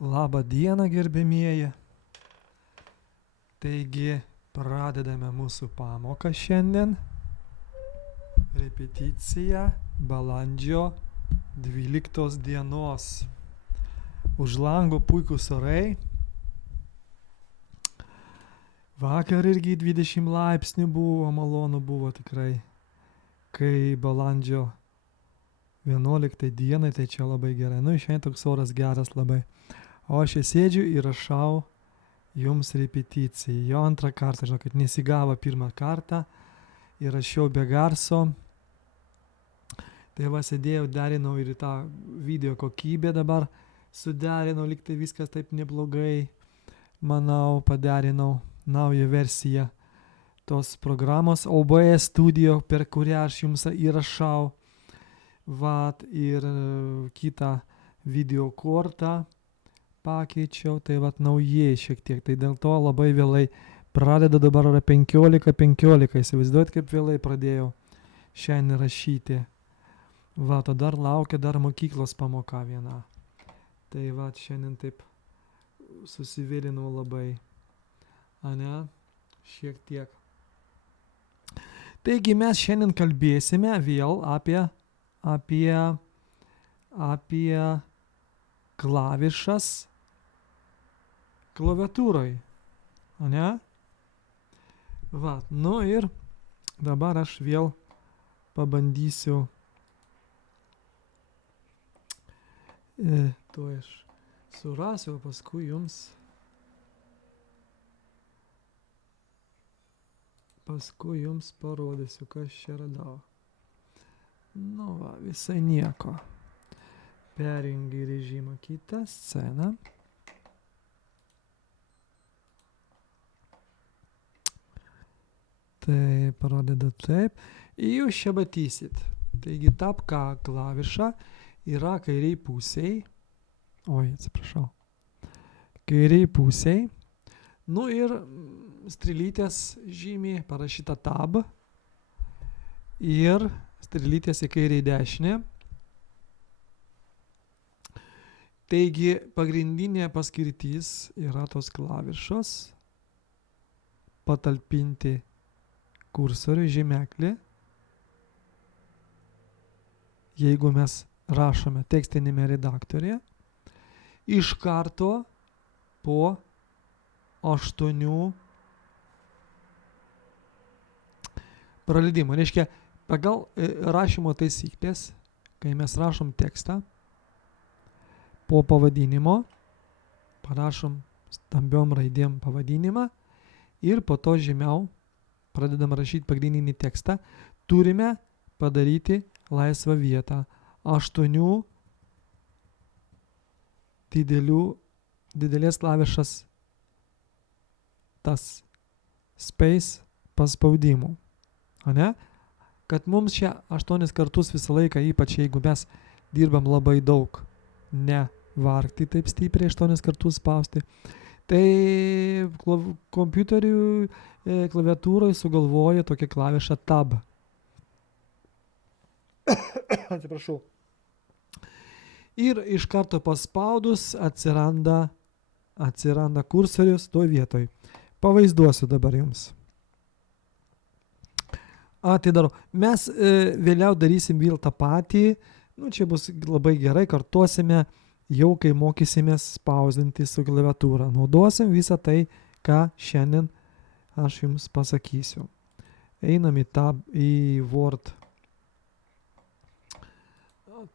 Labą dieną, gerbimieji. Taigi, pradedame mūsų pamoką šiandien. Repeticija balandžio 12 dienos. Už lango puikus orai. Vakar irgi 20 laipsnių buvo, malonu buvo tikrai. Kai balandžio 11 dienai, tai čia labai gerai. Šiandien toks oras geras labai. O aš sėdžiu ir rašau jums repeticiją. Jo antrą kartą, žinokit, nesigavo pirmą kartą ir rašiau be garso. Tai va, sėdėjau, derinau ir tą video kokybę dabar suderinau, lyg tai viskas taip neblogai. Manau, paderinau naują versiją tos programos OBS Studio, per kurią aš jums įrašau. Vat, ir kitą video kortą pakeičiau, tai vat naujai šiek tiek, tai dėl to labai vėlai pradedu, dabar yra 15:15, įsivaizduojat, kaip vėlai pradėjau šiandien rašyti. Va, o dar laukia dar mokyklos pamoka viena. Tai va, šiandien taip susivėlinau labai, ane, šiek tiek. Taigi mes šiandien kalbėsime vėl apie klavišas klaviatūroj, ane? Va, ir dabar aš vėl pabandysiu to aš surasiu, o paskui jums parodysiu, kas čia radau. Va, visai nieko. Perjungi režimą kitą sceną. Tai parodyda taip. Jūs čia matysit. Taigi tapka klaviša yra kairiai pusiai. Atsiprašau. Kairiai pusiai. Ir strėlytės žymė parašyta tab. Ir strėlytės į kairį dešinę. Taigi pagrindinė paskirtis yra tos klavišos patalpinti kursorių žymeklį. Jeigu mes rašome tekstinėme redaktorėje, iš karto po 8 praleidimų. Reiškia, pagal rašymo taisyklės, kai mes rašom tekstą, po pavadinimo parašom stambiom raidėm pavadinimą ir po to žemiau pradedam rašyti pagrindinį tekstą. Turime padaryti laisvą vietą. 8 didelės klavišas tas space paspaudimų. Ane? Kad mums čia 8 kartus visą laiką, ypač jeigu mes dirbam labai daug, nevargti taip stipriai 8 kartus spausti. Tai kompiuterių klaviatūrai sugalvoja tokią klavišą tab. Atsiprašau. Ir iš karto paspaudus atsiranda kursorius toj vietoj. Pavaizduosiu dabar jums. Tai darau. Mes vėliau darysim vėl tą patį. Čia bus labai gerai, kartuosime jau kai mokysimės spausdinti su klaviatūra. Naudosim visą tai, ką šiandien aš jums pasakysiu. Einam į Word.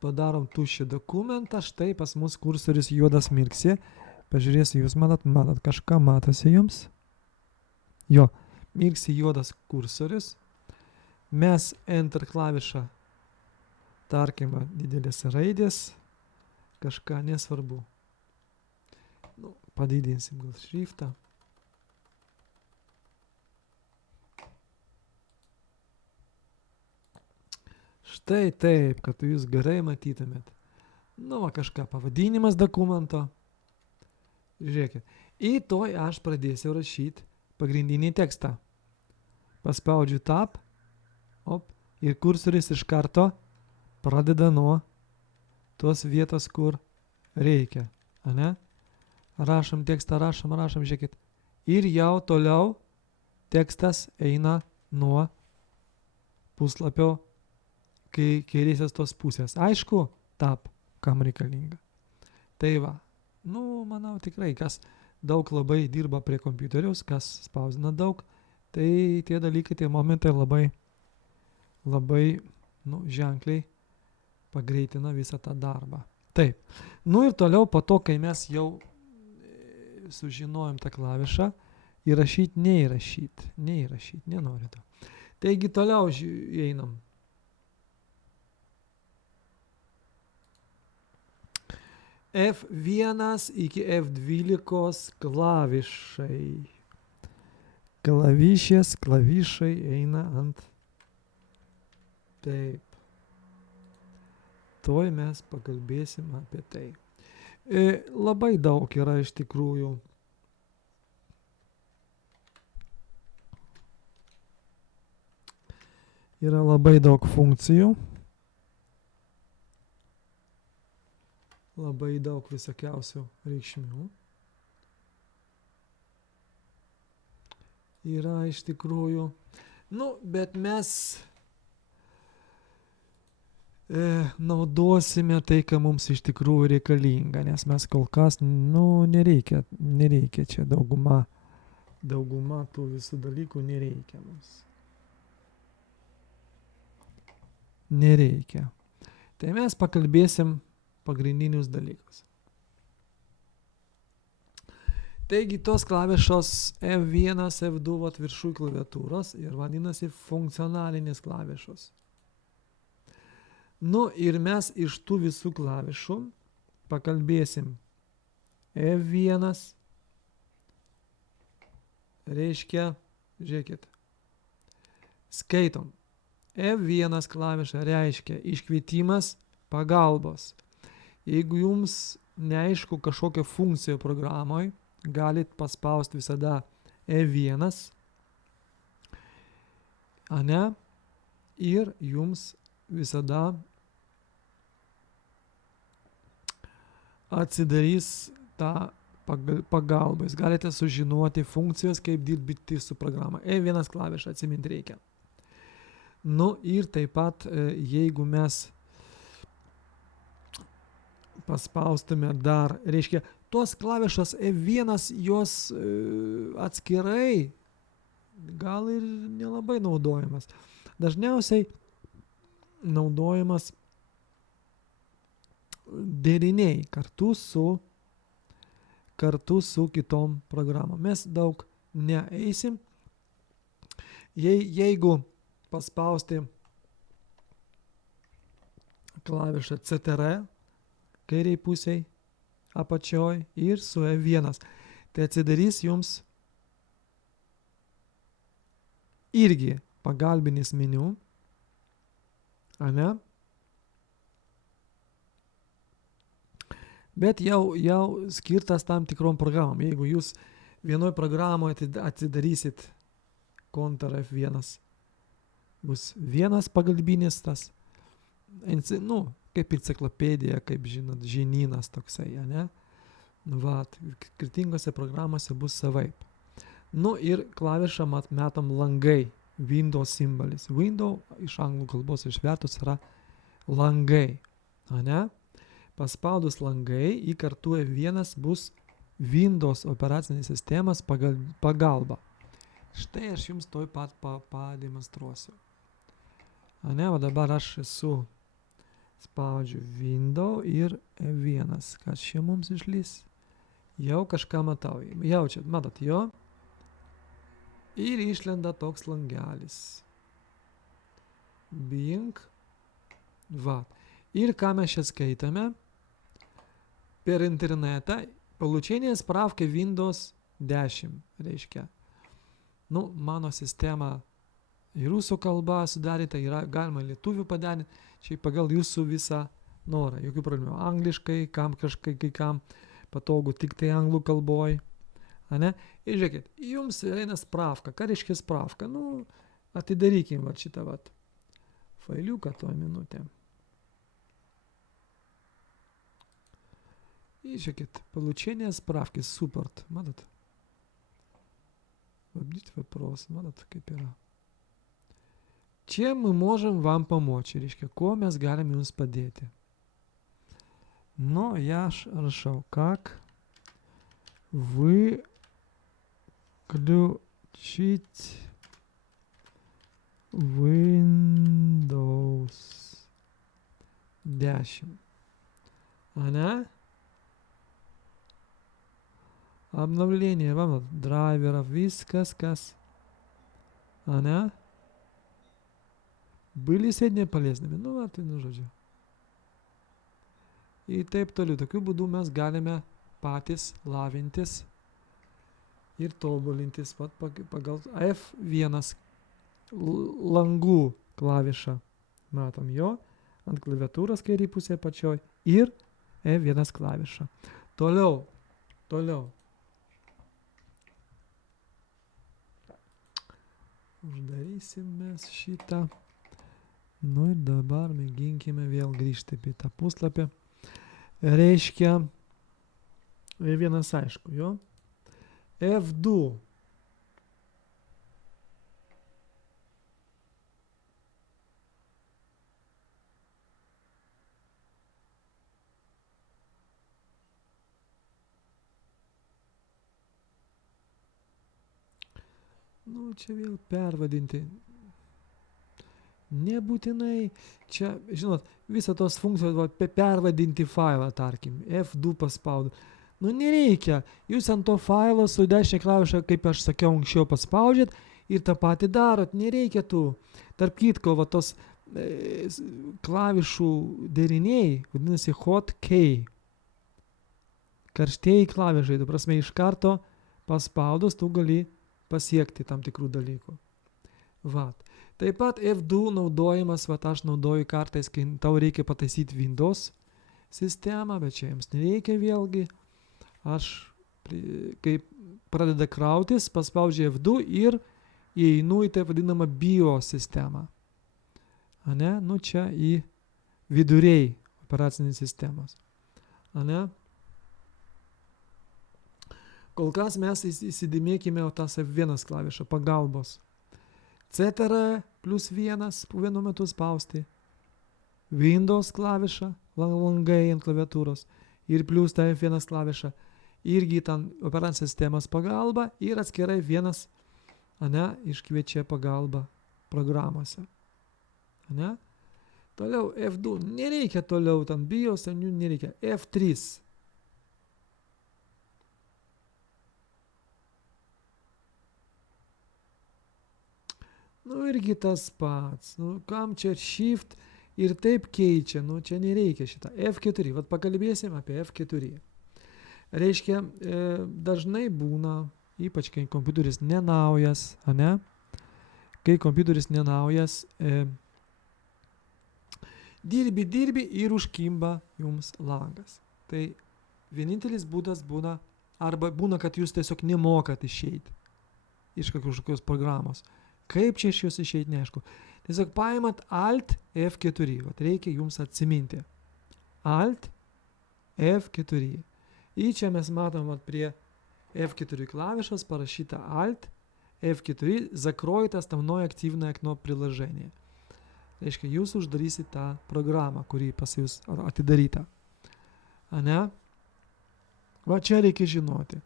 Padarom tuščią dokumentą. Štai pas mus kursorius juodas mirksi. Pažiūrėsiu, jūs matot kažką, matosi jums? Jo, mirksi juodas kursorius. Mes Enter klavišą tarkime didelės raidės. Kažką nesvarbu. Padidinsim gal šriftą. Štai taip, kad jūs gerai matytumėt. Kažką pavadinimas dokumento. Žiūrėkit. Ir toj aš pradėsiu rašyti pagrindinį tekstą. Paspaudžiu tab. Ir kursoris iš karto pradeda nuo tos vietos, kur reikia. Ane? rašom tekstą, rašom, žiūrėkit. Ir jau toliau tekstas eina nuo puslapio kairėsios tos pusės. Aišku, kam reikalinga. Tai va, manau tikrai, kas daug labai dirba prie kompiuteriaus, kas spausdina daug, tai tie dalykai, tie momentai labai, ženkliai pagreitina visą tą darbą. Taip. Ir toliau po to, kai mes jau sužinojom tą klavišą, įrašyti, nenoriu to. Taigi toliau einam. F1 iki F12 klavišai. Klavišai eina ant. Taip. Tuoj mes pakalbėsim apie tai. Labai daug yra iš tikrųjų. Yra labai daug funkcijų. Labai daug visokiausių reikšmių. Yra iš tikrųjų. Bet mes naudosime tai, ką mums iš tikrųjų reikalinga, nes mes kol kas, nereikia čia dauguma tų visų dalykų nereikia mums. Nereikia. Tai mes pakalbėsim pagrindinius dalykus. Taigi tos klavišos F1, F2 viršuj klaviatūros ir vadinasi funkcionalinės klavišos. Ir mes iš tų visų klavišų pakalbėsim. F1 reiškia, žiūrėkit, skaitom. F1 klaviša reiškia iškvietimas pagalbos. Jeigu jums neaišku kažkokia funkcija programoje, galit paspausti visada F1, ir jums visada atsidarys tą pagalbą. Jūs galite sužinoti funkcijos, kaip dirbti su programa. F1 klavišą atsiminti reikia. Ir taip pat, jeigu mes paspaustume dar, reiškia, tos klavišos F1 jos atskirai gal ir nelabai naudojamas. Dažniausiai naudojamas deriniai kartu su kitom programom. Mes daug neeisim. Jeigu paspausti klavišą CTR kairiai pusiai apačioj ir su F1. Tai atsidarys jums irgi pagalbinis meniu. Bet jau skirtas tam tikrom programom. Jeigu jūs vienoj programoje atsidarysit Ctrl F1, bus vienas pagalbinis tas, kaip enciklopedija, kaip žinot, žinynas toksai, skirtingose programose bus savaip. Ir klavišą metam langai, Windows simbolis. Windows iš anglų kalbos išvertus yra langai, Paspaudus langai, į kartu F1 bus Windows operacinės sistemas pagalba. Štai aš jums toj pat pademonstruosiu. Dabar aš spaudžiu Windows ir F1. Kas čia mums išlys? Jau kažką matau. Jaučiat, matot jo? Ir išlenda toks langelis. Bing. Ir ką mes čia skaitame? Per internetą получение справки Windows 10, reiškia. Mano sistema į rusų kalbą sudaryta, yra galima lietuvių padarinti, čia pagal jūsų visą norą, jokių problemų. Angliškai, kai kam patogu tik tai anglų kalboj. Ir žiūrėkit, jums eina spravka. Ką reiškia spravka? Atidarykim šitą failiuką tuo minutę. И, žiūrėkit, получение справки, support, matot? Вводить вопрос, matot, kaip yra. Čia мы можем вам помочь, reiškia, ko mes galim jums padėti. Но я раšau, как выключить Windows 10. Ane? Обновление вам драйверов, viskas, kas. Ane? Были сегодня полезными? Nu, va, tai, nu, žodžiu. Ir taip toliau. Tokiu būdu mes galime patys lavintis ir tobulintis pagal F1 langų klavišą. Matom jo ant klaviatūros kairį pusė pačioj ir F1 klavišą. Toliau. Uždarysim mes šitą. Nu ir dabar mėginkime vėl grįžti į tą puslapį. Reiškia, vienas aišku, jo. F2. Nu, čia vėl pervadinti. Nebūtinai, čia, žinot, visą tos funkcijos pervadinti failą, tarkim, F2 paspaudu. Nu, nereikia. Jūs ant to failo su dešinė klaviša, kaip aš sakiau, anksčiau paspaudžiat ir tą patį darot. Nereikia tų. Tarp kitko, va tos klavišų deriniai, vadinasi hotkey. Karštieji klavišai, tu prasme, iš karto paspaudus, tu gali pasiekti tam tikrų dalykų. Vat. Taip pat F2 naudojimas, vat aš naudoju kartais, kai tau reikia pataisyti Windows sistemą, bet čia jums nereikia vėlgi. Aš, kai pradeda krautis, paspaudžiu F2 ir įeinu į taip vadinamą BIOS sistemą. Ane? Nu čia į viduriai operacinės sistemos. Ane? Kol kas mes įsidėmėkime tas F1 klavišą pagalbos. CTR +1 vienu metu spausti. Windows klavišą, langai ant klaviatūros ir plus ta F1 klaviša. Irgi ten operacinės sistemos pagalba ir atskirai vienas, ane, iškviečia pagalbą programuose. Ane? Toliau F2, nereikia toliau, ten BIOS, ten nereikia. F3. Nu irgi tas pats, nu kam čia Shift ir taip keičia, nu čia nereikia šitą. F4, vat pakalbėsim apie F4. Reiškia, dažnai būna, ypač kai kompiuteris nenaujas, ane? Kai kompiuteris nenaujas, dirbi ir užkimba jums langas. Tai vienintelis būdas būna, arba būna, kad jūs tiesiog nemokat išeiti iš kažkokios programos. Kaip čia iš jos išeiti, neaišku. Tiesiog paimat Alt F4. Vat reikia jums atsiminti. Alt F4. Ir čia mes matom vat prie F4 klavišos parašyta Alt F4. Закройте основное активное окно приложения. Reiškia, jūs uždarysit tą programą, kuri pas jūs atidaryta. Ane? Va čia reikia žinoti.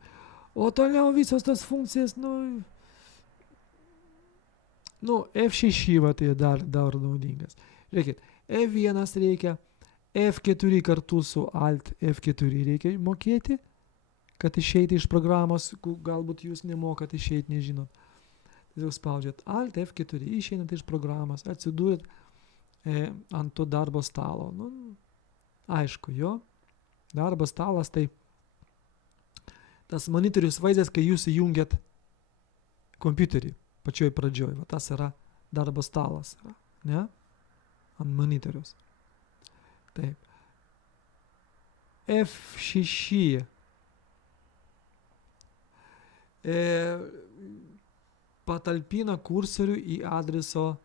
O toliau visos tos funkcijas, F6 va tai dar naudingas. Žiūrėkit, F1 reikia, F4 kartu su Alt F4 reikia mokėti, kad išeiti iš programos, galbūt jūs nemokat išeiti, nežinot. Tai jūs spaudžiat Alt F4, išeinat iš programos, atsidūrėt ant to darbo stalo. Aišku, jo, darbo stalas tai tas monitorius vaizdas, kai jūs įjungiat kompiuterį. Pačioj pradžioj, va tas yra darbo stalas, ne? Ant monitorius. Taip. F6. Patalpina kursorių į adreso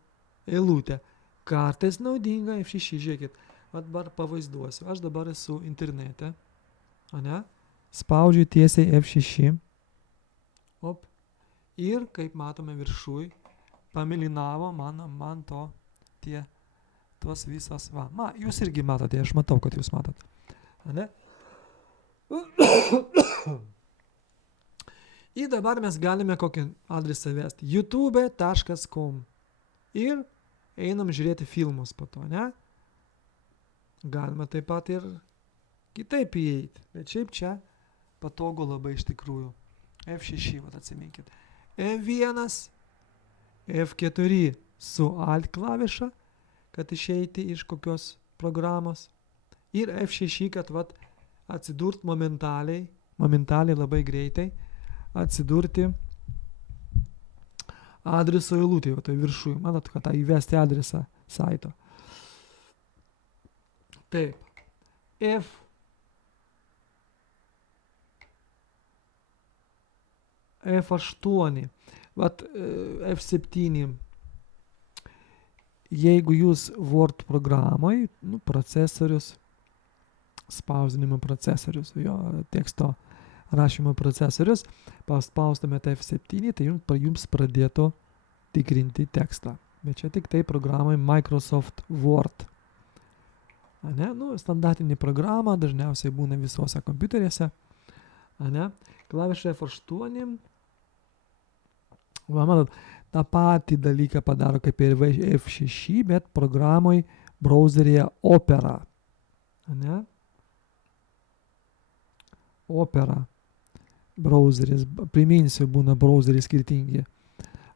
eilutę. Kartais naudinga F6, žiūrėkit. Dabar pavaizduosiu. Aš dabar esu internete. ane? Spaudžiu tiesiai F6. Op. Ir, kaip matome viršui, pamilinavo man tos visos, jūs irgi matote, aš matau, kad jūs matot. Ane? Ir dabar mes galime kokį adresą vesti. youtube.com ir einam žiūrėti filmus po to, ne? Galima taip pat ir kitaip įeiti, bet šiaip čia patogu labai iš tikrųjų. F6, atsiminkit. F1, F4 su Alt klaviša, kad išeiti iš kokios programos. Ir F6, kad atsidurt momentaliai labai greitai, atsidurti adreso eilutėje, tai viršui. Matot, kad įvesti adresą saito. Taip. F8. F7. Jeigu jūs Word programai, procesorius, spausdinimo procesorius, jo teksto rašymo procesorius, paspaustumėte F7, tai jums pradėtų tikrinti tekstą. Bet čia tik tai programai Microsoft Word. Ane? Standartinė programa dažniausiai būna visose kompiuteriuose. Ane? Klaviša F8. Matot, tą patį dalyką padaro kaip ir F6, bet programai browseryje Opera. Ane? Opera. Browseris. Priminsiu, būna browseriai skirtingi.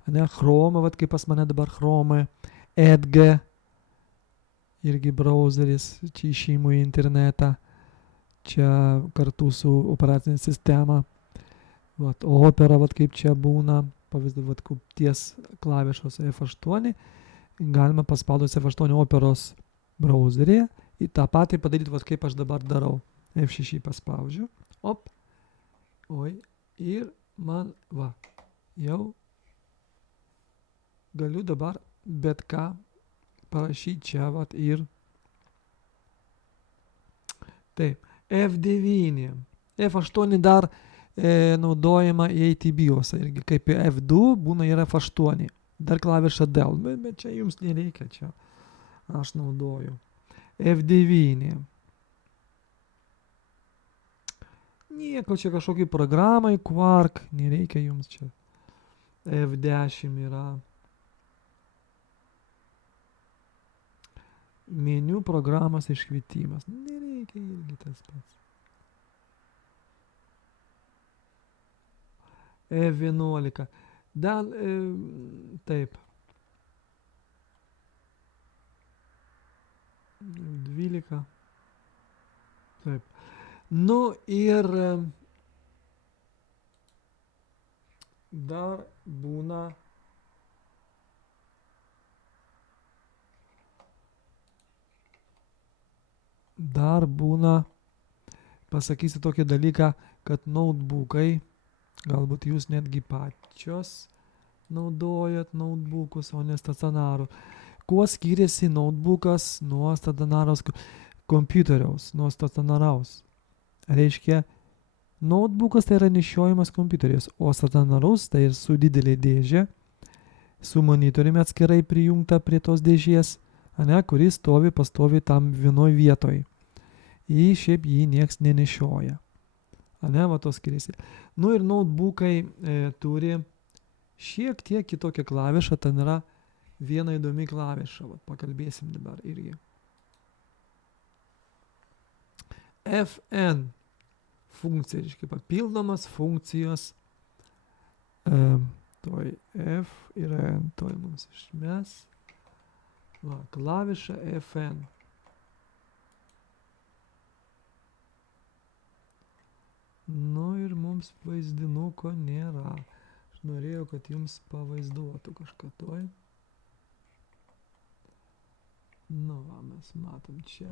Ane? Chrome, kaip pas mane dabar Chrome. Edge. Irgi browseris. Čia išėjimo į internetą. Čia kartu su operacinė sistema. Opera, kaip čia būna. Pavyzdžiui, ties klavišos F8. Galima paspaudus F8 Operos browseryje. Ir tą patį padaryti, kaip aš dabar darau. F6 paspaudžiu. Op. Oi. Ir man, jau galiu dabar bet ką parašyti čia, ir taip. F9. F8 dar naudojama įeiti į BIOSą. Irgi kaip F2 būna ir F8. Dar klaviša Del, bet čia jums nereikia, čia aš naudoju. F9. Nieko čia kažkokį programai, Quark, nereikia jums čia. F10 yra. Meniu programos iškvietimas. Nereikia irgi tas pats. F11. Dan, taip. 12. Taip. Ir dar būna pasakysiu tokį dalyką, kad notebookai, galbūt jūs netgi pačios naudojat notebookus, o ne stacionarų. Kuo skiriasi notebookas nuo stacionaraus kompiuteriaus, nuo stacionaraus? Reiškia, notebookas tai yra nešiojimas kompiuteris, o stacionarus tai ir su didelė dėžė, su monitoriumi atskirai prijungta prie tos dėžės, kuris pastovi tam vienoj vietoj. Ir šiaip jį nieks nenešioja. To skiriasi. Ir notebookai turi šiek tiek kitokią klavišą, ten yra viena įdomi klaviša. Pakalbėsim dabar irgi. FN funkcija, reiškia papildomas funkcijos. Toj F ir N, toj mums išmes. Klaviša FN. Ir mums vaizdinuko nėra. Aš norėjau, kad jums pavaizduotų kažką toj. Mes matom čia.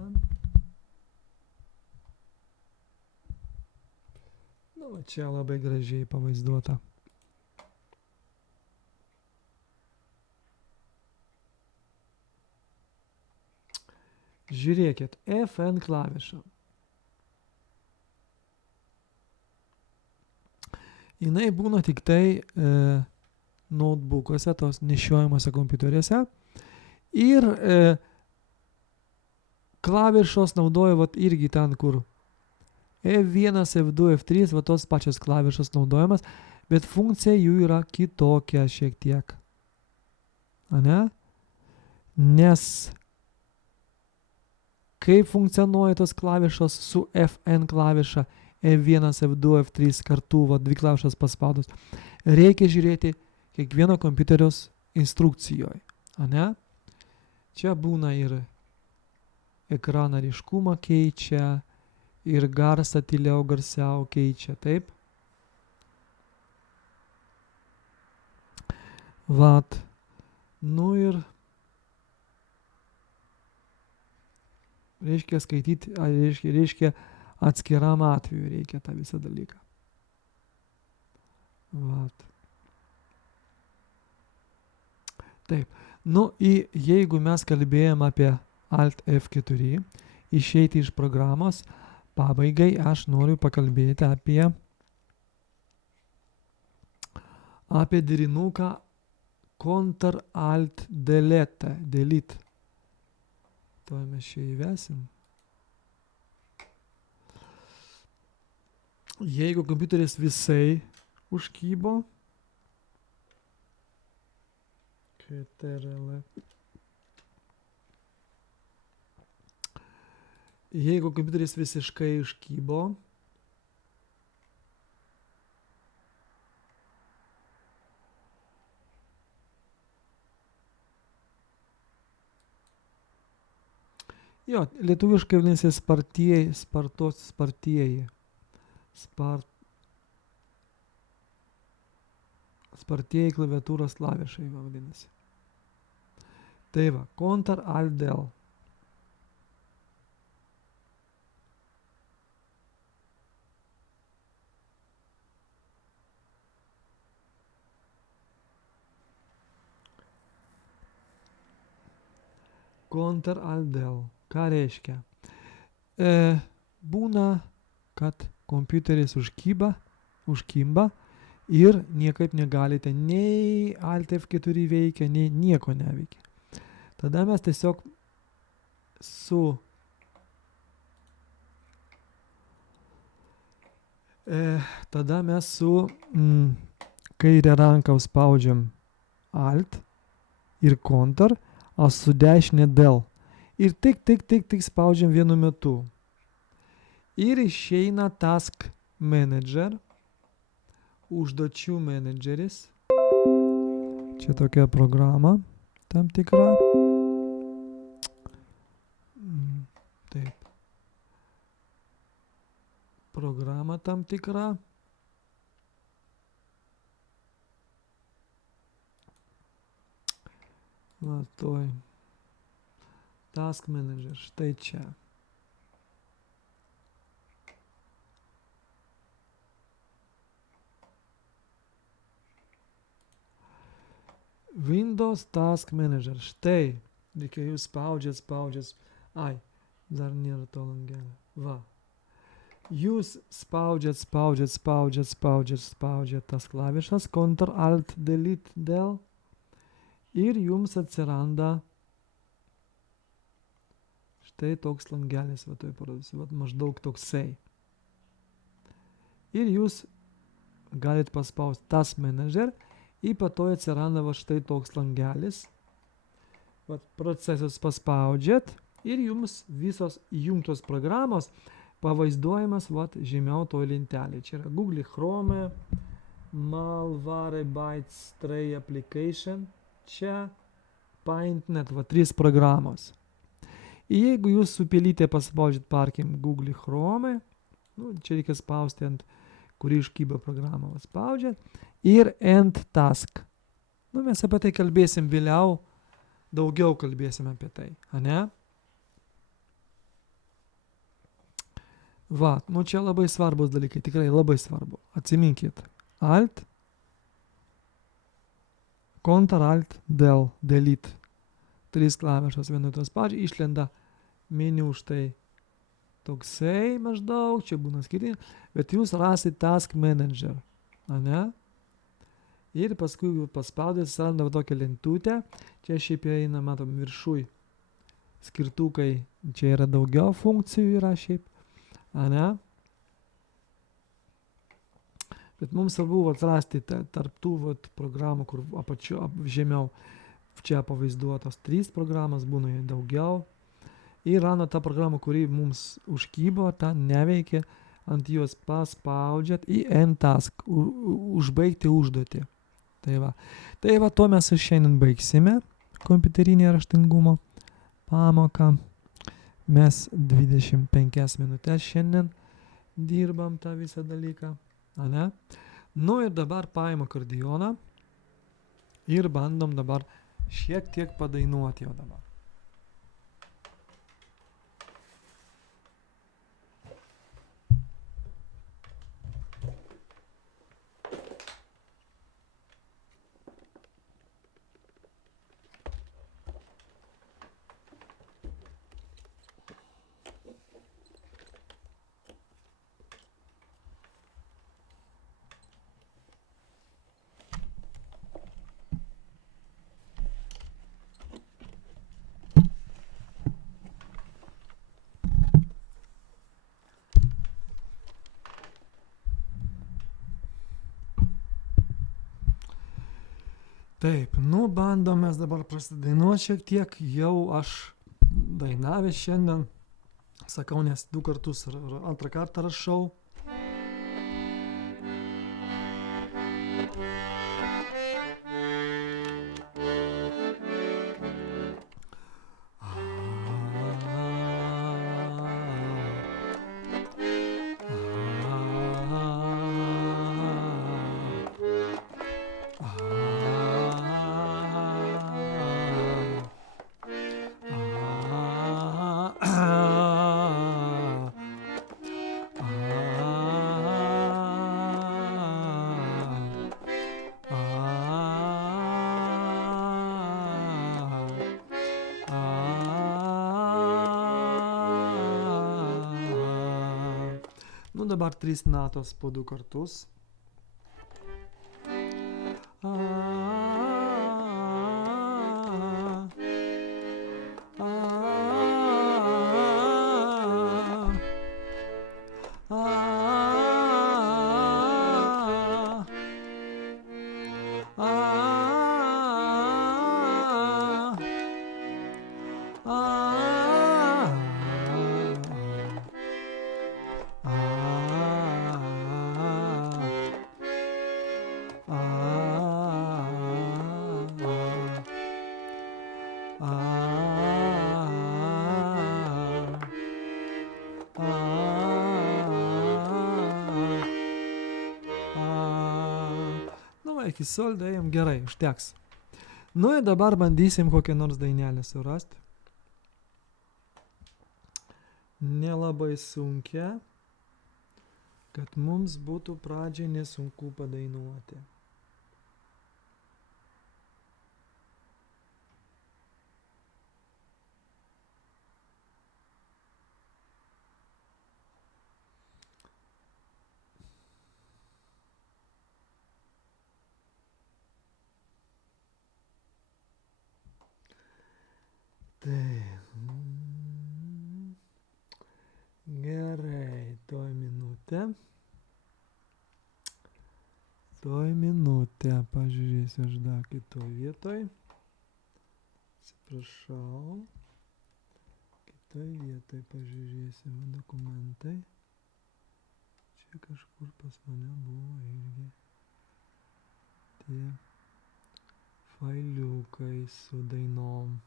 Čia labai gražiai pavaizduota. Žiūrėkit, FN klaviša. jinai būna tik tai notebookuose, tos nešiojimuose kompiuteriuose. Ir klavišos naudoja vat irgi ten, kur F1, F2, F3, va tos pačios klavišos naudojamas, bet funkcija jų yra kitokia šiek tiek. Ane? Nes kaip funkcionuoja tos klavišos su FN klaviša, F1, F2, F3 kartu, va, dvi klavišas paspaudus. Reikia žiūrėti kiekvieno kompiuterios instrukcijoje. Ane? Čia būna ir ekraną ryškumą keičia, ir garsą tyliau garsiau keičia, taip? Vat. Nu ir reiškia skaityti, reiškia atskiram atveju reikia tą visą dalyką. Vat. Taip. Nu, jeigu mes kalbėjom apie Alt F4, išeiti iš programos, pabaigai aš noriu pakalbėti apie derinuką Ctrl Alt Delete. To mes čia įvesim. Jeigu kompiuteris visai užkybo, Ctrl. Jeigu kompiuteris visiškai užkybo, jo, lietuviškai vadinasi spartieji klaviatūros klavišai vadinasi. Tai va, Ctrl Alt Del. Ctrl Alt Del. Ką reiškia? Būna, kad kompiuteris užkimba ir niekaip negalite, nei Alt F4 veikia, nei nieko neveikia. Tada mes tiesiog su kairę ranką spaudžiam Alt ir Ctrl, o su dešinė Del. Ir tik spaudžiam vienu metu. Ir išeina Task Manager, užduočių menedžeris. Čia tokia programa tam tikra. Taip. Programa tam tikra. Va, toj. Task Manager, štai čia. Windows Task Manager, štai. Reikia jūs spaudžiat. Ai, dar nėra to langelio. Va. Jūs spaudžiat tas klavišas, Ctrl Alt Delete Del. Ir jums atsiranda štai toks langelis, va toj parodysiu, va maždaug toksai. Ir jūs galit paspausti Task Manager ir po to atsiranda va štai toks langelis. Va procesus paspaudžiat ir jums visos įjungtos programos pavaizduojamas va žemiau toj lentelėje. Čia yra Google Chrome, Malwarebytes, Stray Application. Čia PaintNet, va 3 programos. Ir jeigu jūs su pelytė paspaudžiat, parkim, Google Chrome, nu, čia reikia spausti ant, kurį iškyba programą, va spaudžiat, ir End Task. Nu, mes apie tai kalbėsim vėliau, daugiau kalbėsim apie tai, ane? Va, nu čia labai svarbus dalykai, tikrai labai svarbu. Atsiminkit, Alt, Ctrl Alt Del, Delete. 3 klavišas vienu tos pačiu, išlenda meniu štai toksai maždaug, čia būna skirtingai, bet jūs rasit Task Manager. ane? Ir paskui paspaudęs atsiranda tokia lentutė, čia šiaip eina, matom, viršui skirtukai, čia yra daugiau funkcijų yra šiaip, ane? Bet mums svarbu atrasti tarp tų programų, kur žemiau, čia pavaizduotos 3 programos, būna daugiau. Ir randa tą programą, kuri mums užkybo, ta neveikia, ant jos paspaudžiat į End Task, užbaigti užduotį. Tai va, to mes šiandien baigsime, kompiuterinį raštingumo pamoką. Mes 25 minutės šiandien dirbam tą visą dalyką, ane? Nu ir dabar paimam akordeoną ir bandom dabar šiek tiek padainuoti jau dabar. Taip, nu bandom mes dabar prasidainuoti šiek tiek, jau aš dainavęs šiandien, sakau, nes 2 kartus antrą kartą rašau. Nu dabar 3 natos po 2 kartus. Iki sol daėjom gerai, užteks. Nu ir dabar bandysim kokią nors dainelę surasti. Nelabai sunkia, kad mums būtų pradžiai nesunku padainuoti. Tai. Gerai, toj minutę, pažiūrėsiu aš dar kitoj vietoj. Atsiprašau. Kitoj vietoj pažiūrėsiu dokumentai. Čia kažkur pas mane buvo irgi tie failiukai su dainom.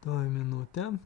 Toj minutę.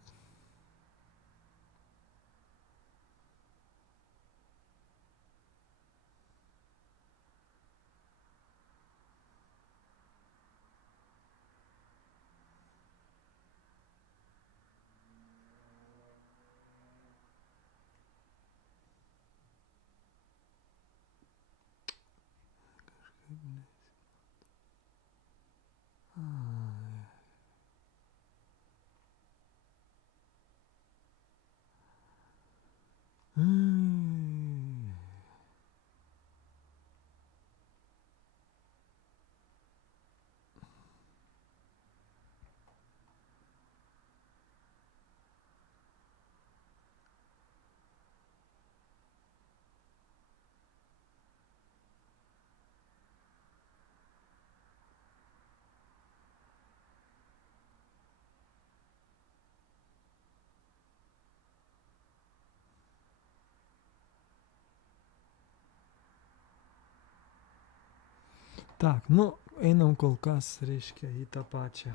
Tak, nu, einam kol kas, reiškia, į tą pačią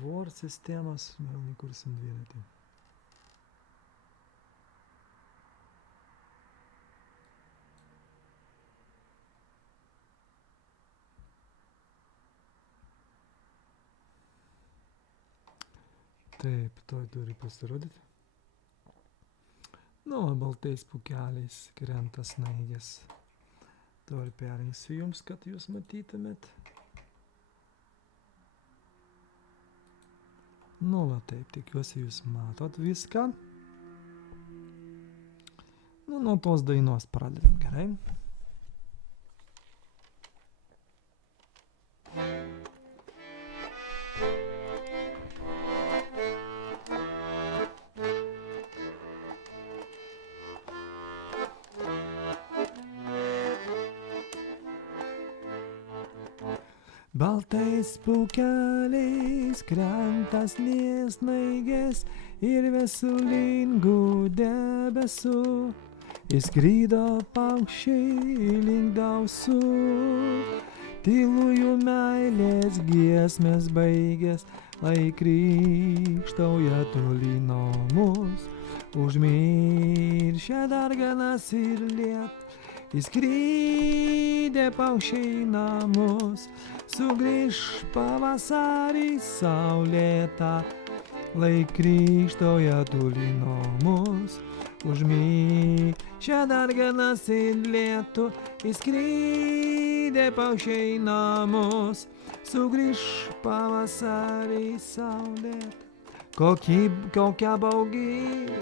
Word sistemas, vėl nekursim dviratį. Taip, toj turi pasirodyti. Nu, baltais pūkeliais krenta snaigės. Dabar perjungsiu jums, kad jūs matytumėt. Nu, va taip, tikiuosi jūs matot viską. Nu, nuo tos dainos pradedam, gerai? Baltais pūkeliais krenta snaigės ir vesulingų debesų. Įskrido paukščiai link dausų, tylųjų meilės giesmės baigės, lai krykštauja toli nuo mus. Užmiršę darganas ir liet, įskridę paukščiai namus. Sugrįš pavasarį saulėtą, lai krykštauja toli nuo mus. Užmiršę darganas ir lietų, įskridę paukščiai namus. Sugrįš pavasarį saulėtą. Kokia baugi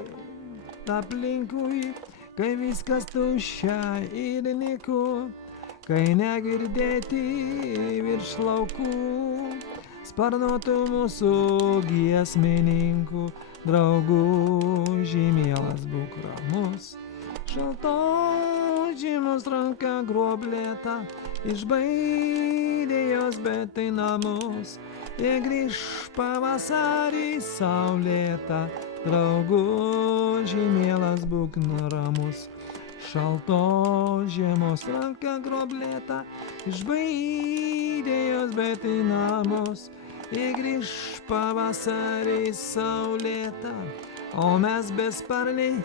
aplinkui, kai viskas tuščia ir nyku, kai negirdėti virš laukų sparnuotų mūsų giesmininkų draugų. Mielas būk ramus, šaltos žiemos ranka groblėta, išbaidė jos, bet tai namus. Jie grįš pavasarį saulėtą, draugų, mielas būk ramus. Šaltos žiemos ranka groblėta, išbaidė jos, bet į namus. Jie grįš pavasarį saulėtą, o mes besparniai,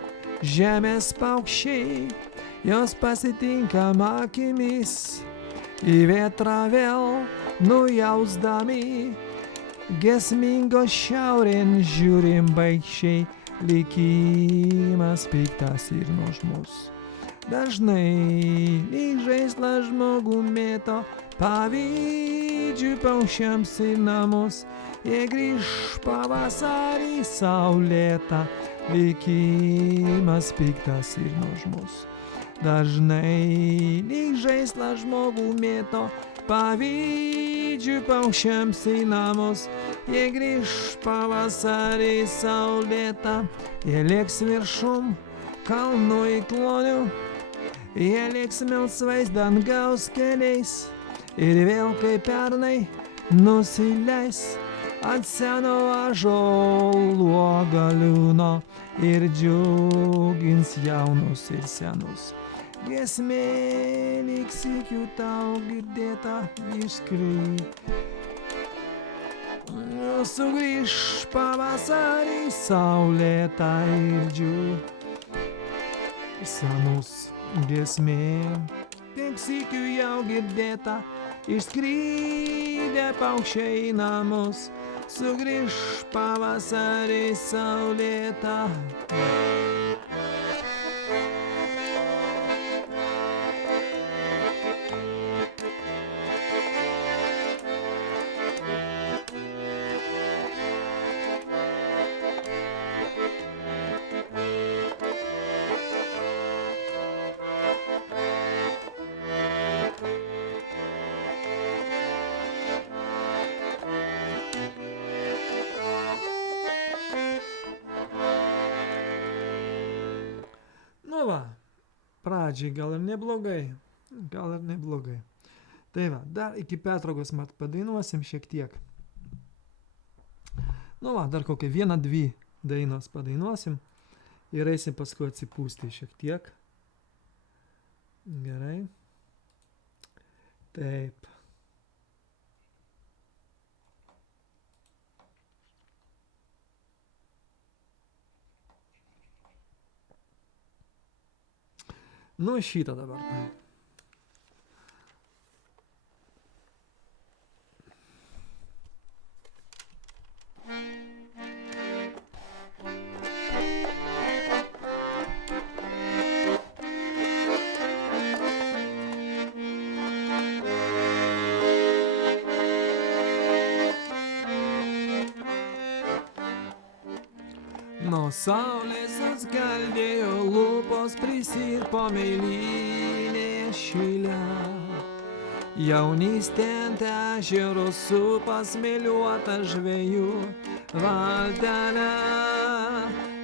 žemės paukščiai, jos pasitinkam akimis. Į vėtrą vėl nujausdami, giesmingos šiaurėn žiūrim baikščiai, likimas piktas ir nuožmus. Dažnai lyg žaislą žmogų mėto, pavydžiu paukščiams į namus. Jie grįš pavasarį saulėtą, likimas piktas ir nuožmus. Dažnai lyg žaislą žmogų mėto, pavydžiu paukščiams į namus. Jie grįš pavasarį saulėtą, jie lėks viršum kalnų įklonių, jie lėks melsvais dangaus keliais ir vėl kaip pernai nusileis ant seno ąžuolo galiūno ir džiugins jaunus ir senus. Giesmė lyg sykiu tau girdėta išskrido. Sugrįš pavasarį saulėtą ir džiugins senus. Giesmė tik sykiu jau girdėta, išskridę paukščiai į namus. Sugrįš pavasarį saulėtą. Nu va, pradžiai gal ir neblogai, Tai va, dar iki pertraukos padainuosim šiek tiek. Nu va, dar kokią 1-2 dainos padainuosim ir eisim paskui atsipūsti šiek tiek. Gerai. Taip. Nu, šitą dabar. Nuo saulės atskaldėjo lūpos prisirpo meilinė šilė. Jaunystė ant ežero su pasmėliuota žvejų valtelė.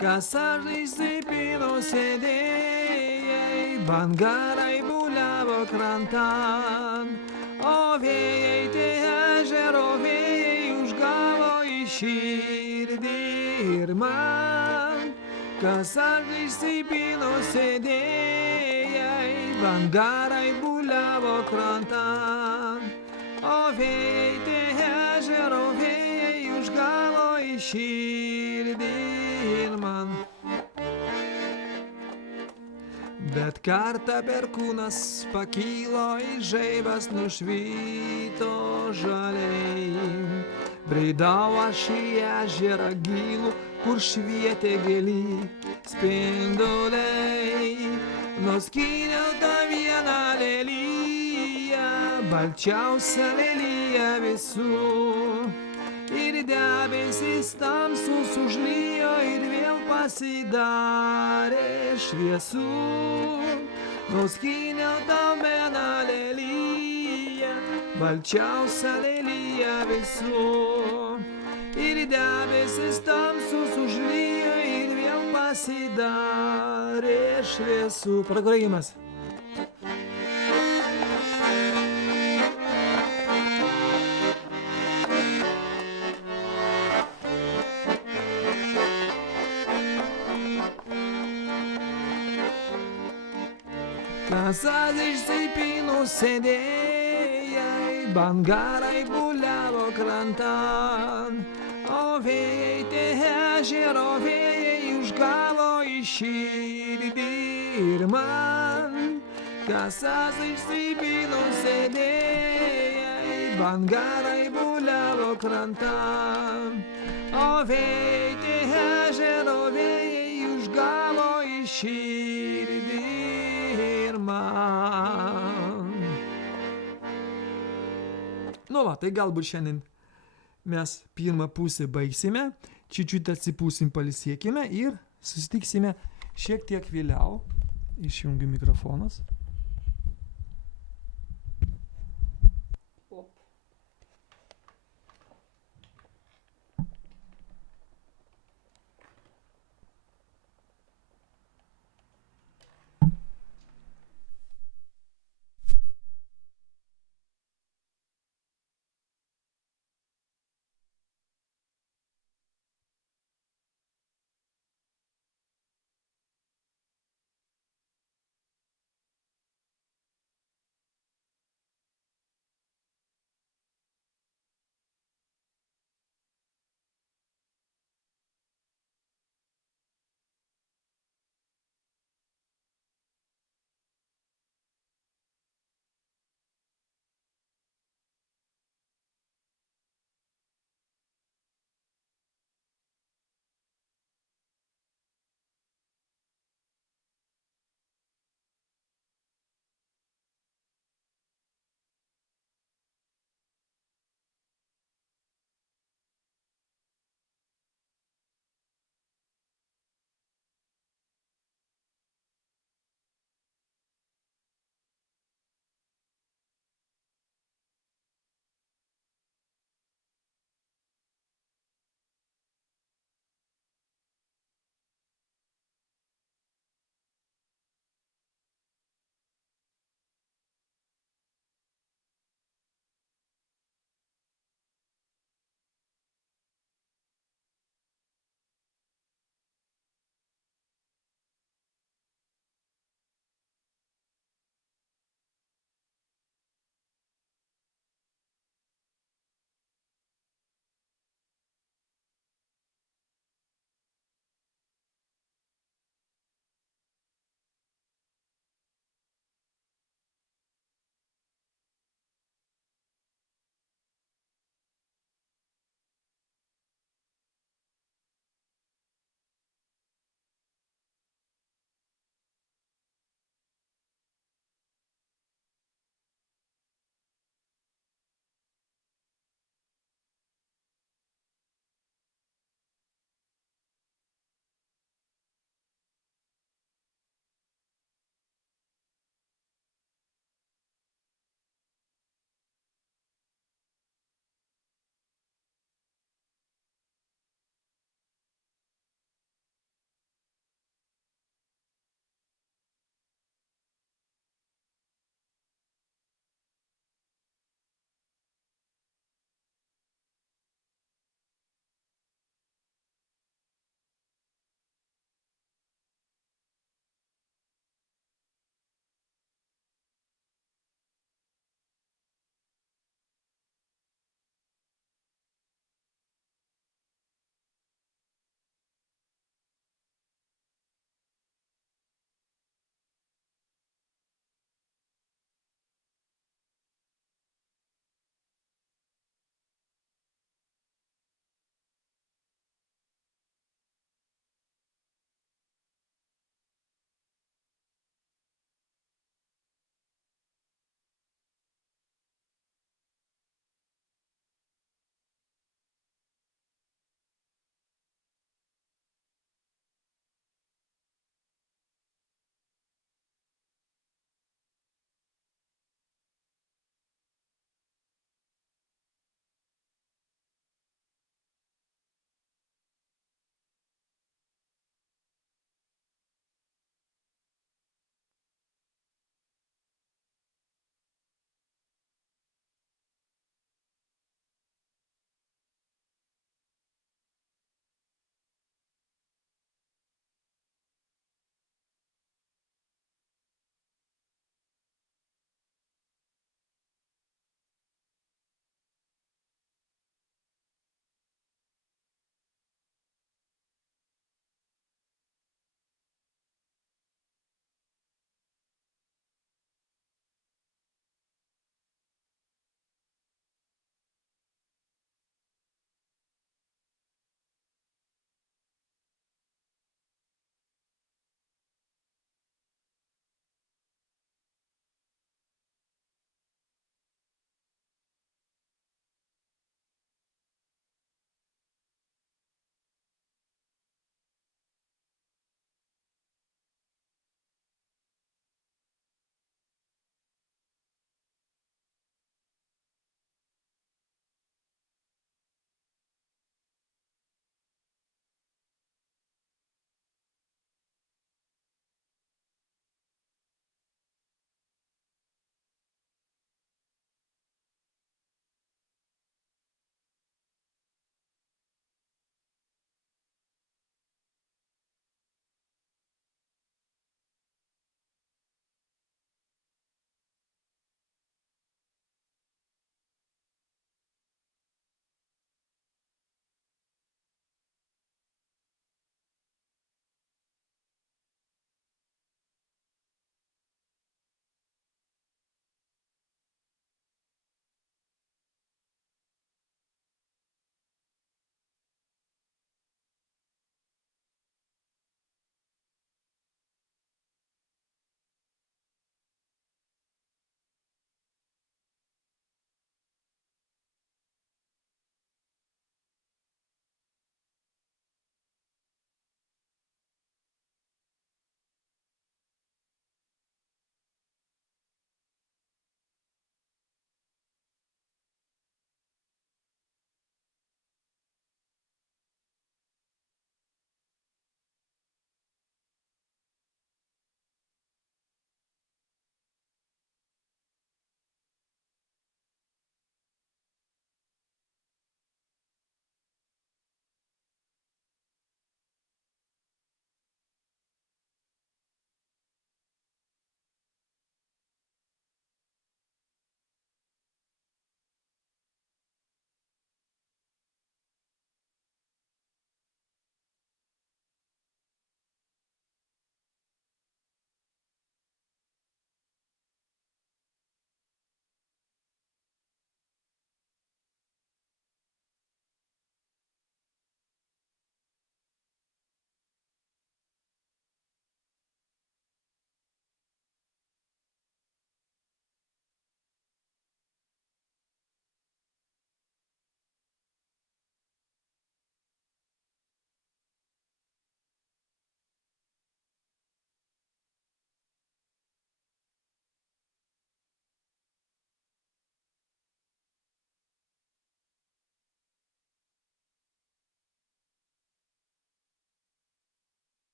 Kas aš įsipino sėdėjai, bangarai buliavo krantan, o vėjai tie ežero vėjai užgavo į širdį ir man. Kas aš įsipino sėdėjai, bangarai buliavo krantan, o vėjai tie ežero vėjai užgavo į širdį ir man. Bet kartą perkūnas pakilo, į žaibas nušvito žaliai. Breidau aš į ežerą gilų, kur švietė gėly spinduliai. Nuskyniau tą vieną leliją, balčiausią leliją visų. Ir debesis tamsus užlijo ir vėl pasidarė šviesu. Nuskyniau tą vieną leliją, balčiausią leliją visų. Ir debesis tamsus užlijo ir vėl pasidarė šviesu. Pragrojimas. Kas išsipino sėdėjai, bangarai buliavo krantan, o vėjai tie ežero vėjai užgavo į širdį ir man. Kas išsipino sėdėjai, bangarai buliavo krantan, o vėjai tie ežero vėjai užgavo į širdį ir man. Nu va, tai galbūt šiandien mes pirmą pusę baigsime, čiučiut atsipūsim, pailsėkime ir susitiksime šiek tiek vėliau. Išjungiu mikrofonas.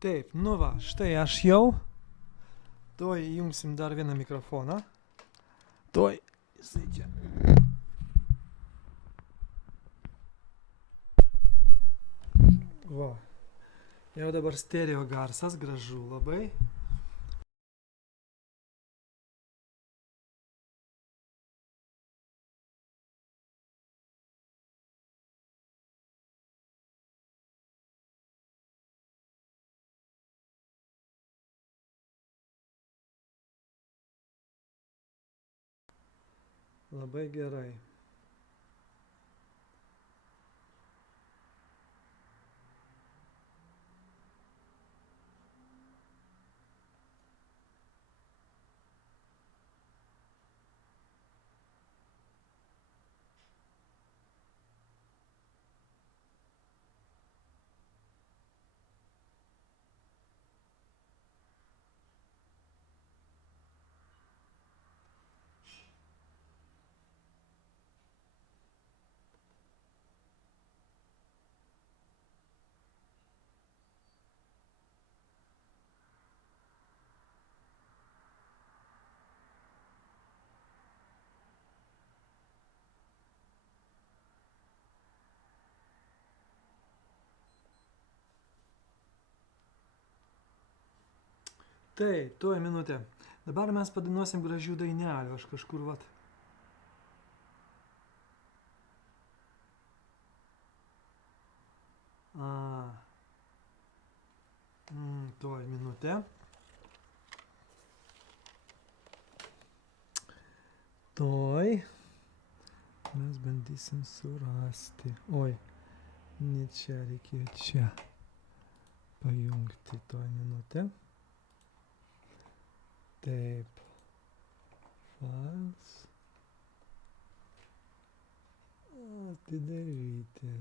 Taip, nu va, štai aš jau. Tuoj įjungsim dar vieną mikrofoną. Tuoj, jisai čia. Va, jau dabar stereo garsas, gražu labai. Labai gerai. Tai, tuoj minutė. Dabar mes padainuosim gražių dainelių, aš kažkur vat. Tuoj minutė. Tuoj. Mes bandysim surasti. Oi, ne čia, reikėjo čia pajungti. Tuoj minutė. Taip. Files. Atidaryti.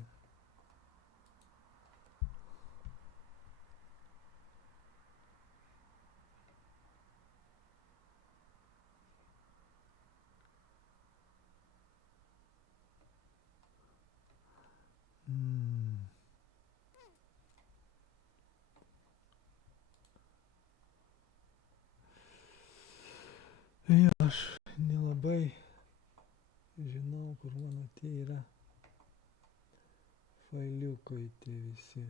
Aš nelabai žinau, kur mano tie yra failiukai tie visi.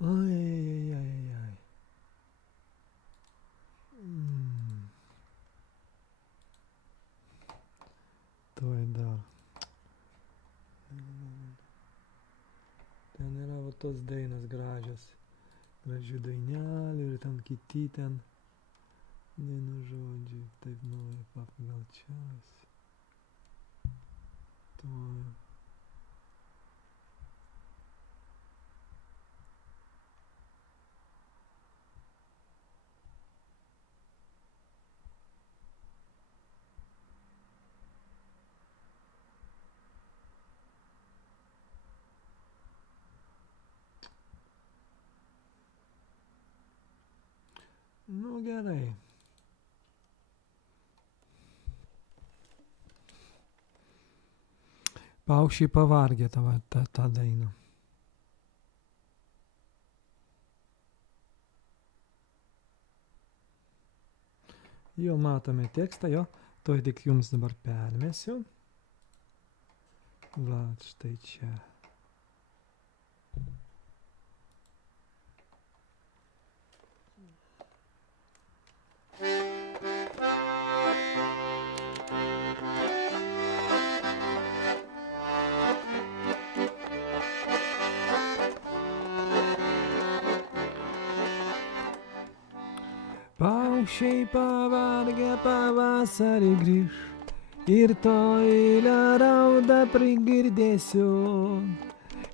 Ai. Tuoj dar. Ten yra va tos dainos gražios. Gražių dainelių ir ten kiti ten dainų žodžiai. Taip nori pagal čias. Tuoj. Nu gerai. Paukščiai pavargę tą dainą. Jo matome tekstą, jo. Tuoj tik jums dabar permesiu. Va, štai čia. Paukščiai pavargę pavasarį grįš, ir toilę raudą prigirdėsiu,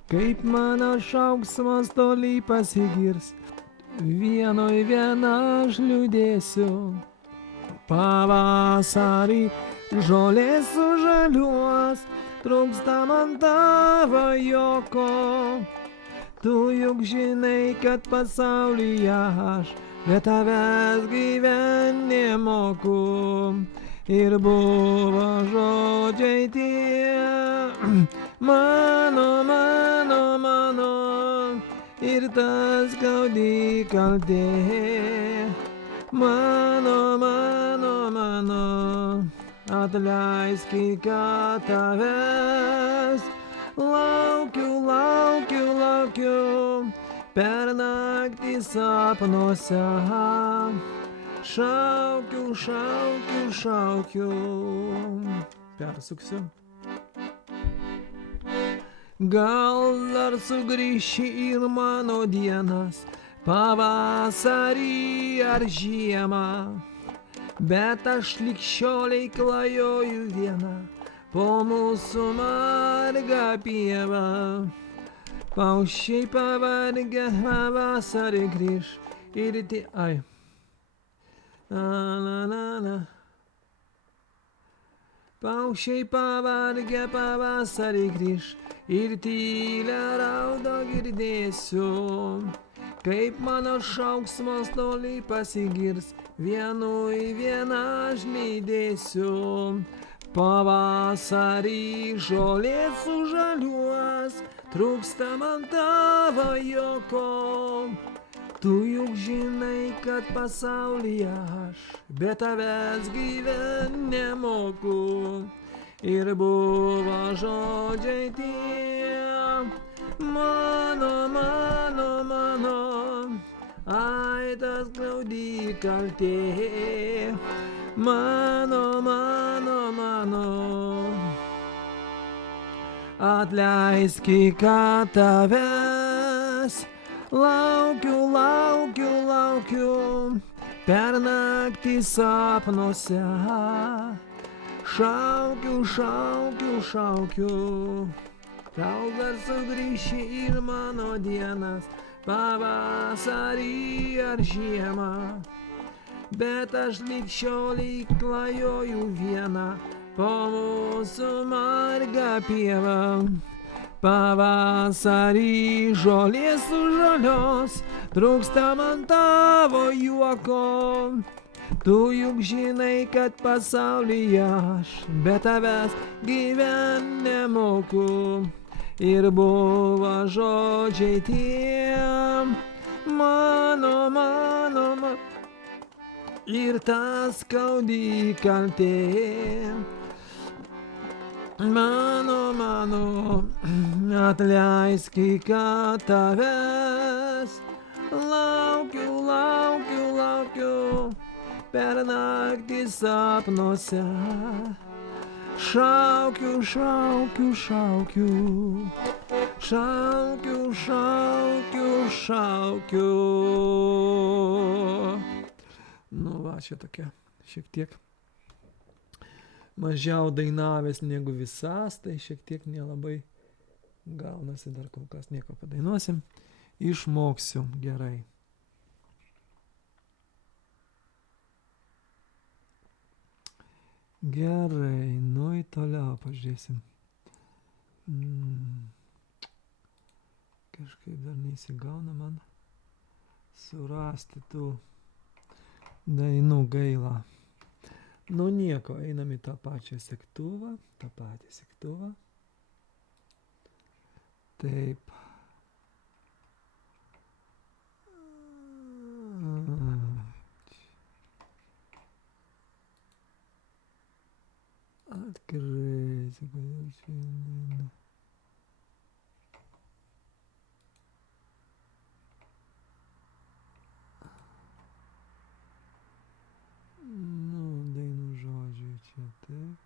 kaip mano šauksmas toli pasigirs, vienoj vieną aš liūdėsiu. Pavasarį žolės sužaliuos, trūksta man tavo juoko. Tu juk žinai, kad pasaulyje aš be tavęs gyvent nemoku. Ir buvo žodžiai tie, mano, mano, mano, ir tas skaudi kaltė. Mano, mano, mano, atleisk, kad tavęs laukiu, laukiu, laukiu, per naktį sapnuose. Šaukiu, šaukiu, šaukiu. Persuksiu. Gal dar sugrįši ir mano dienas, pavasarį ar žiemą, bet aš lig šiolei klajoju viena po mūsų margą pievą. Paukščiai pavargę pavasarį grįž ir ai. Paukščiai pavargę pavasarį grįž ir tylią raudą girdėsiu, kaip mano šauksmas toli pasigirs, vienui vieną aš lydėsiu. Pavasarį žolės sužaliuos, trūksta man tavo juoko. Tu juk žinai, kad pasaulyje aš be tavęs gyvent nemoku. Ir buvo žodžiai tie, mano, mano, mano, ai tas glaudi kaltė. Mano, mano, mano, atleisk, kad tavęs laukiu, laukiu, laukiu, per naktį sapnuose. Šaukiu, šaukiu, šaukiu, gal dar sugrįši ir mano dienas, pavasarį ar žiemą, bet aš lig šiolei klajoju viena po mūsų margą pievą. Pavasarį žolės sužalios, trūksta man tavo juoko. Tu juk žinai, kad pasaulyje aš be tavęs gyvent nemoku. Ir buvo žodžiai tie, mano, mano, mano, ir tas skaudi kaltė. Mano, mano, atleisk, kad tavęs laukiu, laukiu, laukiu, per naktį sapnuose. Šaukiu, šaukiu, šaukiu, šaukiu, šaukiu, šaukiu. Nu va, čia tokia šiek tiek mažiau dainavęs negu visas, tai šiek tiek nelabai gaunasi, dar kol kas nieko padainuosim. Išmoksiu gerai. Gerai, nu į toliau pažiūrėsim. Kažkaip dar neįsigauna man surasti tų dainų, gaila. Nu nieko, einam į tą pačią segtuvą, tą patį segtuvą. Taip. Atkreipsiu, kodėl šiandien. Nu, dainų žodžiai čia taip.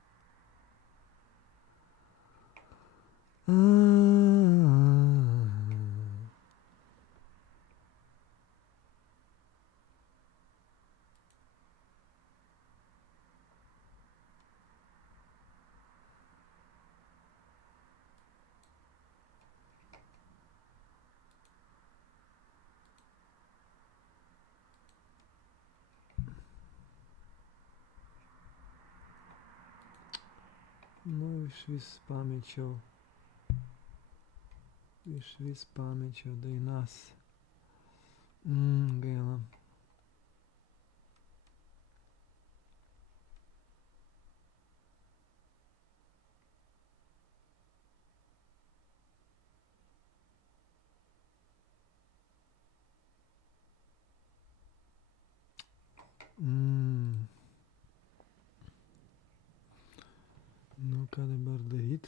Nu, išvis pamečiau dainas. Gaila. Nu, ką dabar daryt?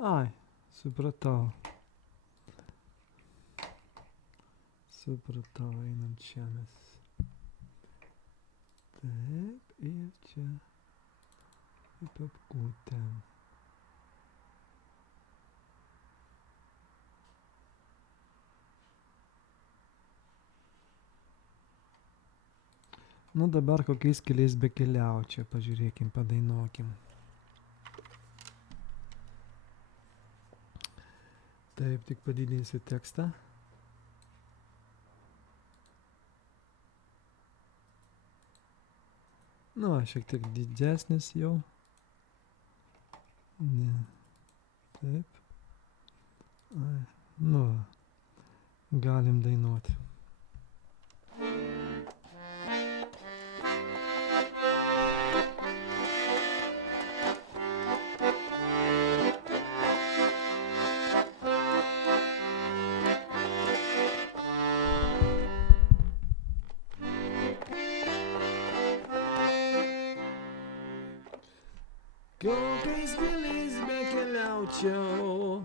Ai, supratau. Einam čia mes. Taip, ir čia. Taip apkūtėm. Nu, dabar kokiais keliais bekeliaučiau, pažiūrėkim, padainuokim. Taip, tik padidinsiu tekstą. Nu, šiek tiek didesnis jau. Ne. Taip. Ai, nu, galim dainuoti. Kokiais keliais bekeliaučiau,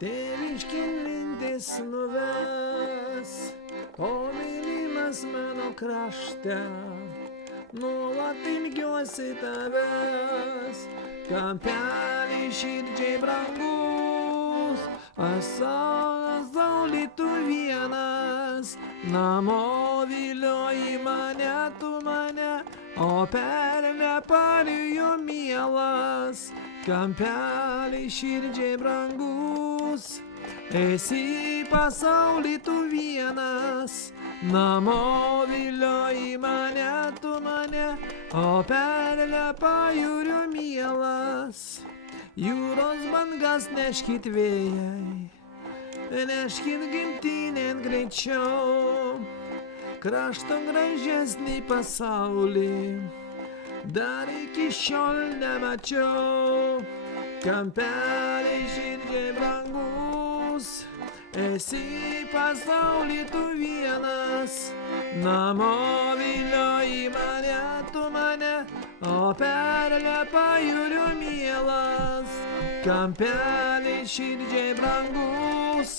tėviškin mintis nuves, o mylimas mano krašte, nuolat ilgiuosi tavęs, kampelį širdžiai brangus, pasaulį tu vienas, namo vilioji mane, tu mane, o perlę palijo mielas, kampelį širdžiai brangus, esi pasaulį tu vienas, namo vilioji mane, tu mane, o perlę pajūrio mielas, jūros bangas neškit vėjai, neškit gimtinėn greičiau, krašto gražesnį pasaulį dar iki šiol nemačiau, kampeliai širdžiai brangus, esi pasaulį tu vienas, namo vilioji mane, tu mane, o perlę pajūrio mielas, kampeliai širdžiai brangus,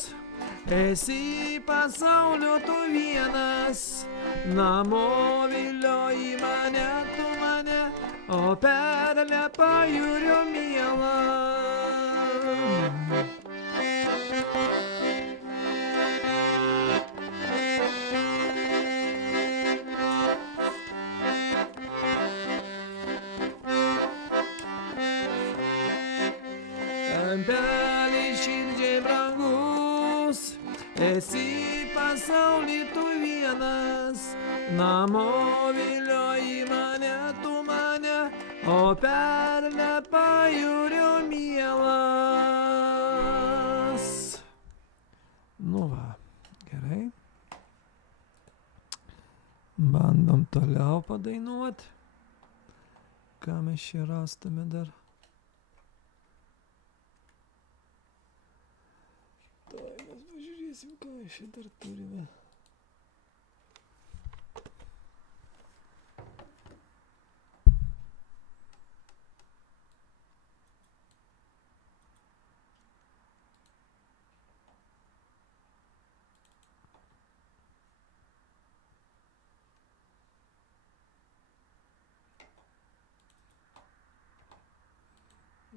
esi pasaulio tu vienas, namo vilioji mane, tu mane, o perlę pajūrio mielas. Kampeliai širdžiai brangus, esi pasaulį tu vienas, namo vilioji mane, tu mane, o perlę pajūrio mielas. Nu va, gerai. Bandom toliau padainuoti. Ką mes čia rastume dar? Mes pažiūrėsim, ką čia dar turime.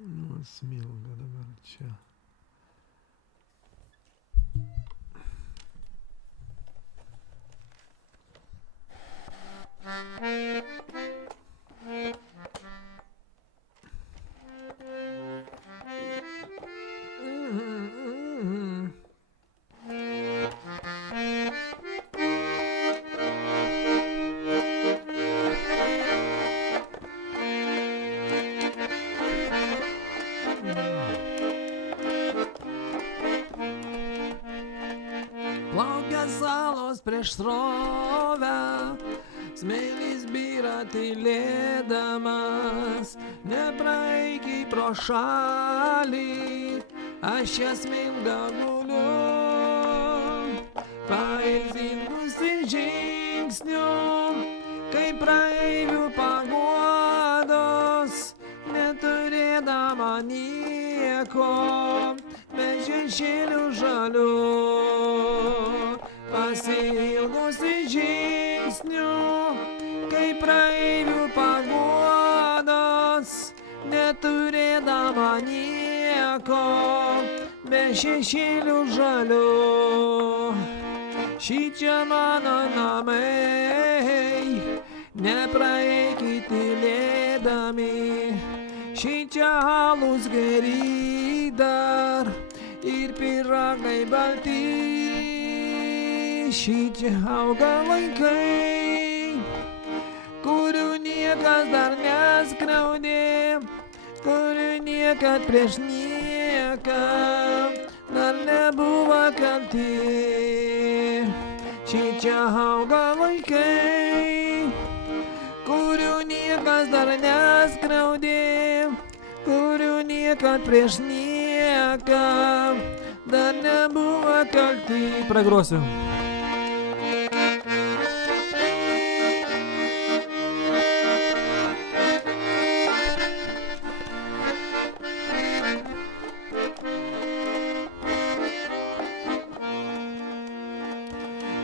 Nu, smilga dabar čia. prieš srovę, smėlis byra tylėdamas, nepraeiki pro šalį, aš ją smilgą guliu, pailsingusi žingsnių, kaip praeivių paguodos, neturėdama nieko, be šešėlių žalių, pasiilgusi žingsnių, kaip praeivių paguodos, neturėdama nieko, be šešėlių žalių. Šičia mano namai, nepraeikit tylėdami, šičia alus geri dar ir pyragai balti, šičia auga vaikai, kurių niekas dar neskriaudė, kurių niekad prieš nieką dar nebuvo kalti. Šičia auga vaikai, kurių niekas dar neskriaudė, kurių niekad prieš nieką dar nebuvo kalti. Pragrosiu.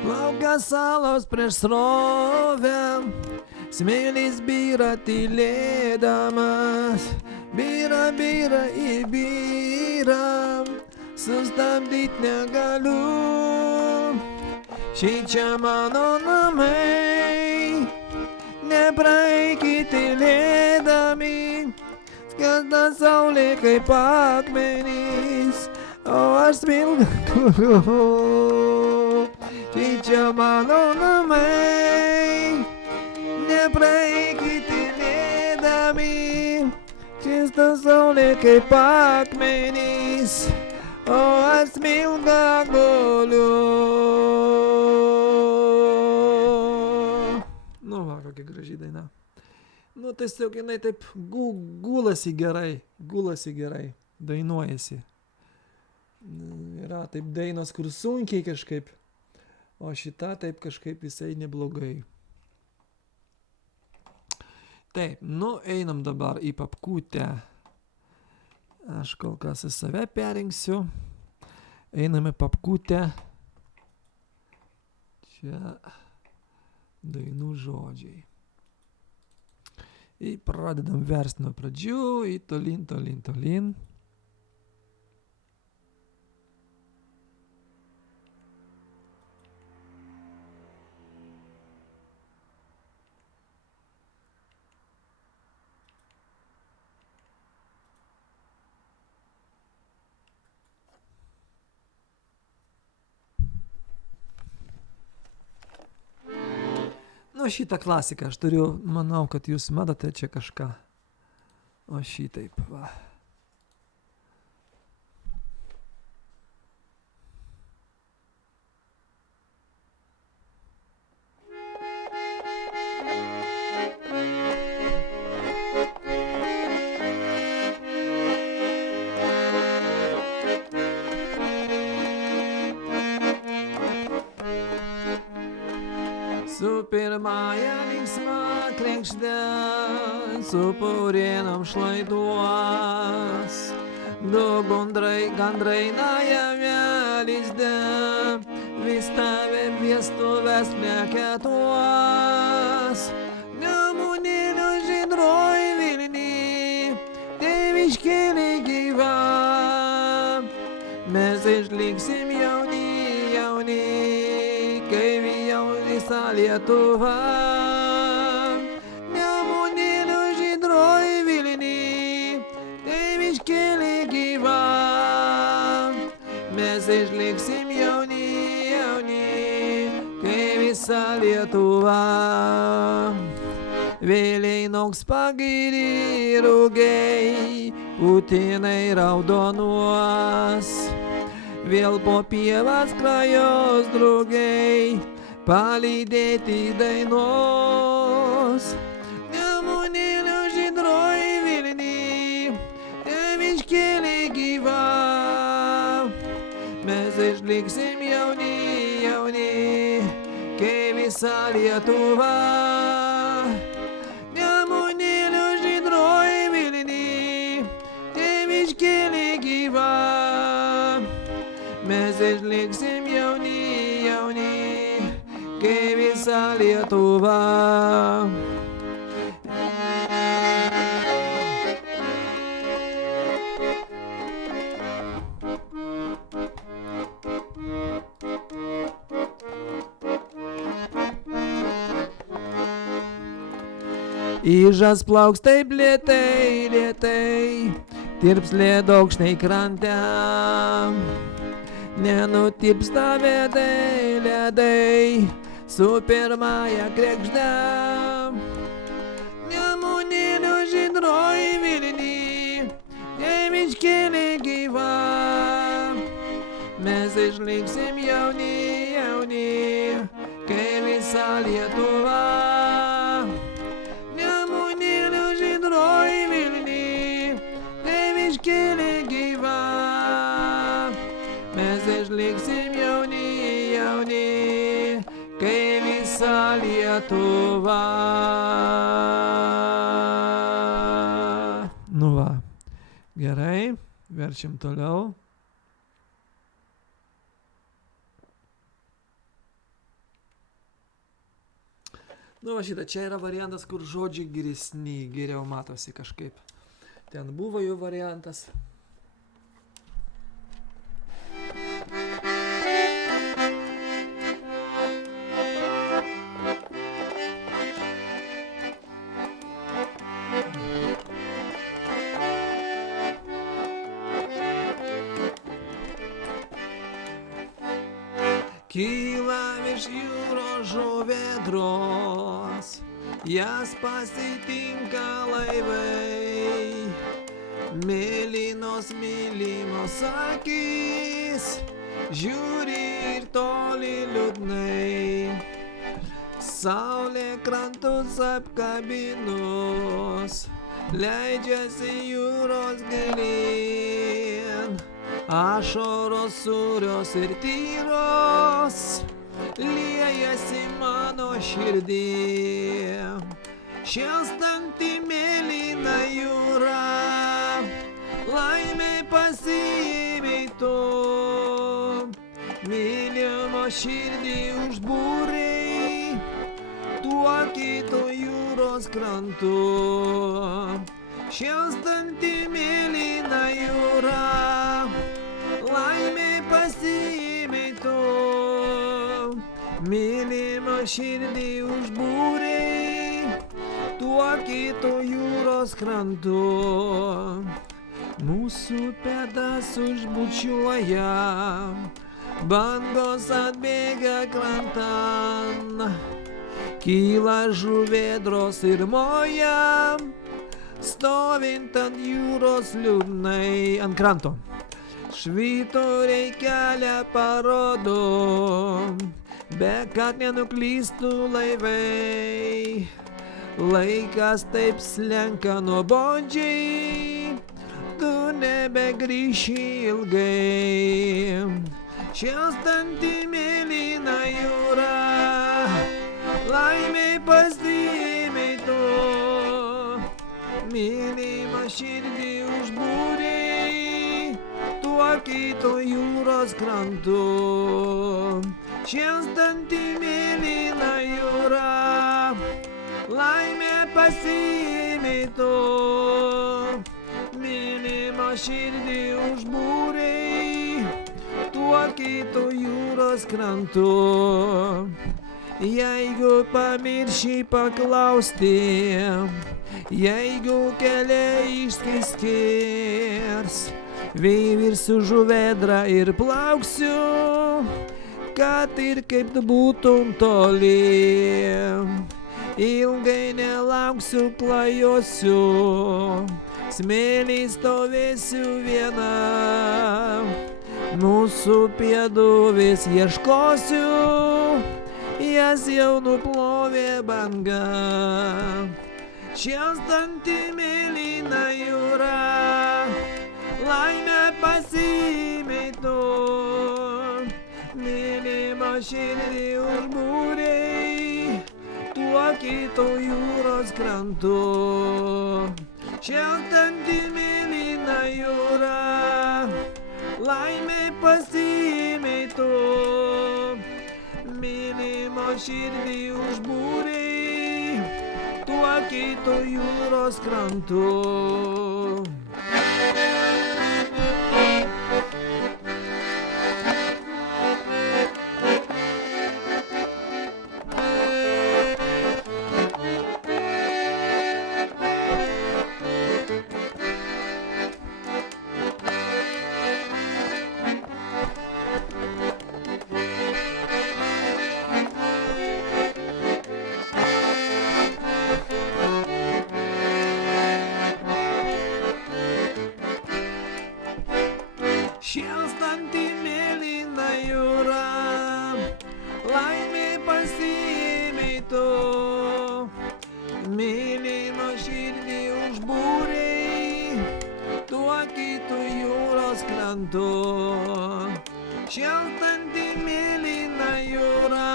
Plaukia salos prieš srovę, smėlis byra tylėdamas, byra, byra ir byra, sustabdyt negaliu. Šičia mano namai, nepraeikit tylėdami, skęsta saulė kaip akmenys, o aš smilgą guliu. Šičia mano namai, nepraeikit tylėdami, skęsta saulė kaip akmenys, o aš smilgą guliu. Nu va, kokia graži daina. Nu tiesiog jinai taip gulasi gerai, dainuojasi. Yra taip dainos, kur sunkiai kažkaip, o šita taip kažkaip visai neblogai. Taip, nu einam dabar į papkutę. Aš kol kas į save perrinksiu. Einam į papkutę. Čia dainų žodžiai. Ir pradedam versti nuo pradžių, į tolyn. Nu šitą klasiką aš turiu, manau, kad jūs matote čia kažką. O šitaip, va. Su pirmąja linksma kregžde, su paurėnom šlaiduos, du gandrai najame lizde, vis tave vestuvės pleketuos. Nemunėlio žydroj Vilny, tėviškėlė gyva, mes išliksim jauni, kaip visa Lietuva. Nemunėlio žydroj Vilny, tėviškėlė gyva, mes išliksim jauni, kaip visa Lietuva. Vėliai noks pagiri rugiai, putinai raudonuos, vėl po pievas krajos drugiai, palydėti dainos. Nemunėlio žydroj Vilny, tėviškėlė gyva, mes išliksim jauni, jauni, kai visa Lietuva. Nemunėlio žydroj Vilny, tėviškėlė gyva, mes išliksim jauni, jauni, kai visa Lietuva. Ižas plauks taip lėtai, lėtai, tirps ledokšnai krante, nenutirpsta ledai, ledai, su pirmąja kregžde. Nemunėlio žydroj Vilny, tėviškėlė gyva, mes išliksim jauni, jauni, kai visa Lietuva. Nemunėlio žydroj Vilny, tėviškėlė gyva, mes išliksim jauni, jauni, kai visa Lietuva. Nu va, gerai, verčiam toliau. Nu va šitą, čia yra variantas, kur žodžiai geresni, geriau matosi kažkaip. Ten buvo jų variantas. Kyla virš jūros žuvėdros, jas pasitinka laivai, mėlynos mylimos akys, žiūri ir toli liūdnai. Saulė krantus apkabinus, leidžiasi jūros gilyn. Ašaros sūrios ir tyros, liejasi mano širdį. Šėlstanti mėlyna jūra, laimė pasiėmei tu. Mylimo širdį užbūrei, tuo kitu jūros krantu. Šėlstanti mėlyna jūra, laimė pasiėmei tu. Mylimo širdį užbūrei, tuo kitu jūros krantu. Mūsų pėdas užbučiuoja, bangos atbėga krantan, kyla žuvėdros ir moja, stovint ant jūros liūdnai ant kranto. Švyturiai kelią parodo, be kad nenuklystų laivai. Laikas taip slenka nuobodžiai, tu nebegrįši ilgai. Šėlstanti mėlyna jūra, laimė pasiėmei tu. Mylimą širdį užbūrei, tuo kitu jūros krantu. Šėlstanti mėlyna jūra, laimė pasiėmei tu. Mylimą širdį užbūrei, tuo kitu jūros krantu. Jeigu pamirši paklausti, jeigu keliai išsiskirs, veivirsiu žuvėdrą ir plauksiu, kad ir kaip būtum toli. Ilgai nelauksiu, klajosiu, smėly stovėsiu viena. Mūsų pėdų vis ieškosiu, jas jau nuplovė banga. Šėlstanti mėlyna jūra, laimę pasiėmė tu. Mylimo širdį užbūrei, tuo kito jūros krantu. Šėlstanti mėlyna jūra, laimę pasiėmė tu. Mylimo širdį užbūrei, tuo kito jūros krantu. Šėlstanti mėlyna jūra, laimė pasiėmė tu. Mylimo širdį užbūrei, tuo kitu jūros krantu. Šėlstanti mėlyna jūra,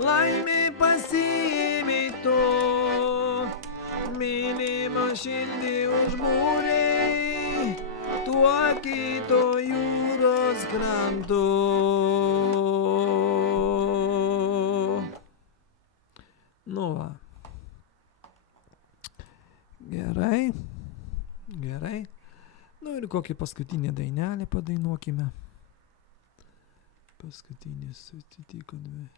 laimė pasiėmė tu. Mylimo širdį užbūrei, tuo kito jūros krantu. Nu va. Gerai. Gerai. Nu ir kokį paskutinį dainelį padainuokime. Paskutinis susitiko dvi.